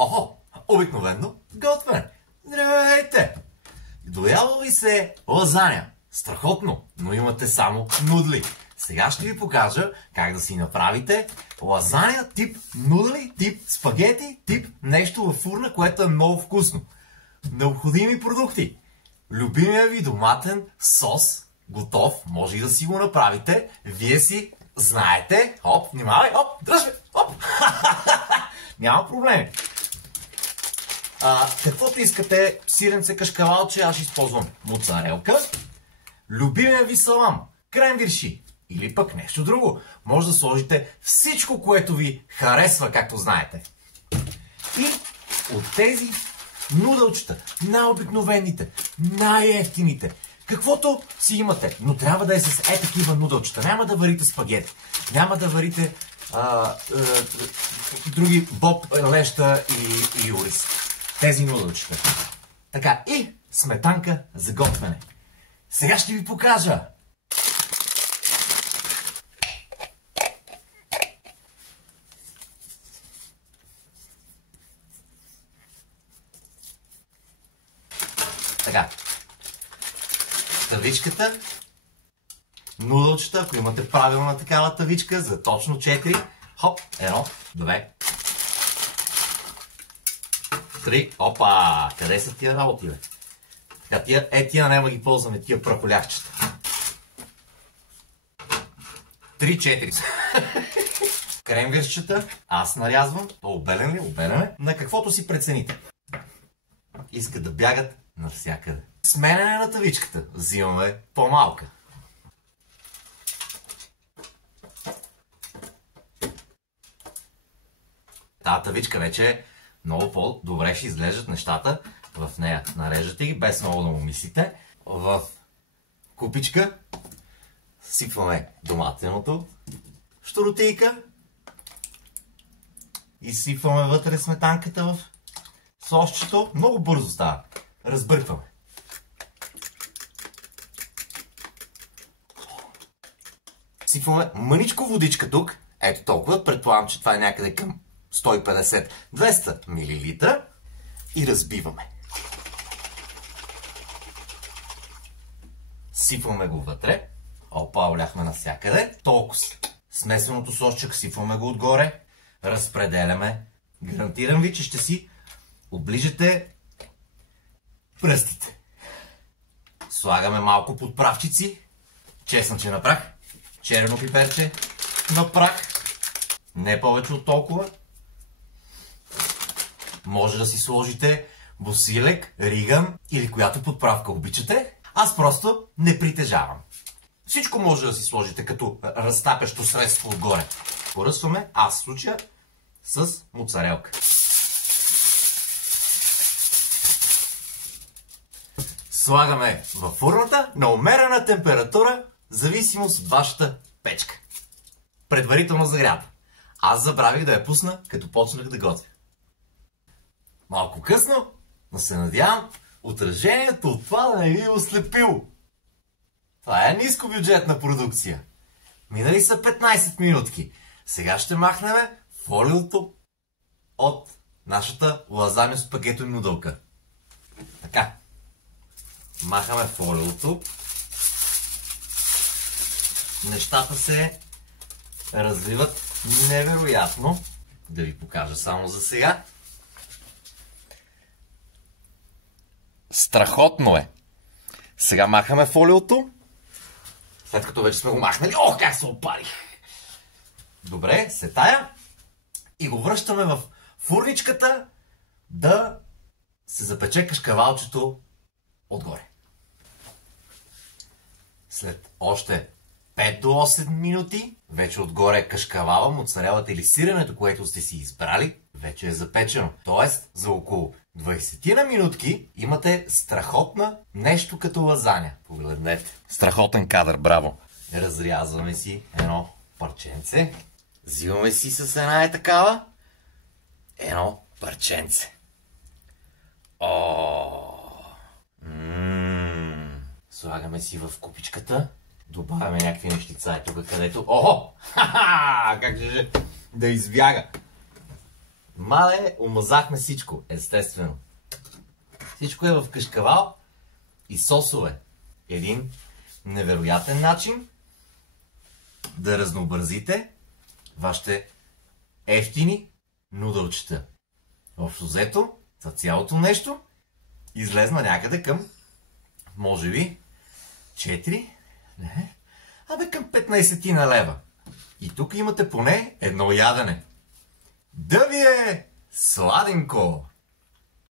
Охо, обикновено готвене. Здравейте! Доява ви се лазаня. Страхотно, но имате само нудли. Сега ще ви покажа как да си направите лазаня тип нудли, тип спагети, тип нещо във фурна, което е много вкусно. Необходими продукти. Любимия ви доматен сос, готов, може и да си го направите. Вие си знаете. Хоп, внимавай, хоп, дръжме, хоп. Няма проблеми. Каквото искате, сиренце, кашкавалче, аз ще използвам моцарелка. Любимия ви салам, кренвирши или пък нещо друго. Може да сложите всичко, което ви харесва, както знаете. И от тези нудълчета, най-обикновените, най-евтините, каквото си имате, но трябва да е с такива нудълчета. Няма да варите спагети, няма да варите други боб, леща и ориз. Тези нудълчета. Така, и сметанка за готвене. Сега ще ви покажа. Така. Тавичката. Нудълчета, ако имате правилна такава тавичка, за точно 4. Хоп, 1, 2, 3. Опа! Къде са тия работи, бе? Така, тия няма ги ползваме, тия прахоляхчета. 3-4. Кремвирчета, аз нарязвам. То обелен ли? Обелен е. На каквото си прецените. Искат да бягат навсякъде. Сменяне на тавичката. Взимаме по-малка. Тази тавичка вече е много по-добре, ще изглеждат нещата в нея. Нарежете ги, без много да му мислите. В купичка сипваме доматеното щуротийка и сипваме вътре сметанката в сосчето. Много бързо става. Разбъркваме. Сипваме мъничко водичка тук. Ето толкова. Предполагам, че това е някъде към 150-200 мл. И разбиваме. Сипваме го вътре. Опа, оляхме навсякъде. Толкова. Смесеното сосче, сипваме го отгоре. Разпределяме. Гарантирам ви, че ще си оближете пръстите. Слагаме малко подправчици. Чеснъче на прах. Черно пиперче на прах. Не повече от толкова. Може да си сложите босилек, риган или която подправка обичате. Аз просто не притежавам. Всичко може да си сложите като разтапящо средство отгоре. Поръсваме, аз в случая, с моцарелка. Слагаме във фурната на умерена температура, в зависимост от вашата печка. Предварително загрята. Аз забравих да я пусна, като почнах да готвя. Малко късно, но се надявам отражението от това да не ви е ослепило. Това е нискобюджетна продукция. Минали са 15 минутки. Сега ще махнем фолиото от нашата лазаня спагето нудълка. Така. Махаме фолиото. Нещата се развиват невероятно. Да ви покажа само за сега. Страхотно е. Сега махаме фолиото. След като вече сме го махнали. Ох, как се опарих! Добре, се тая. И го връщаме в фурничката да се запече кашкавалчето отгоре. След още 5 до 8 минути, вече отгоре кашкавала, моцарелата или сиренето, което сте си избрали, вече е запечено. Тоест, за около 20 на минутки имате страхотна нещо като лазаня. Погледнете. Страхотен кадър, браво. Разрязваме си едно парченце. Взимаме си с една такава едно парченце. Слагаме си в купичката. Добавяме някакви нещица тук, където... Охо! Ха-ха! Как ще да избяга? Мале, омазахме всичко, естествено. Всичко е в кашкавал и сосове. Един невероятен начин да разнообразите вашите ефтини нудълчета. Общо взето, за цялото нещо излезна някъде към, може би, 4, към 15 на лева. И тук имате поне едно ядене. Да ви е сладенко!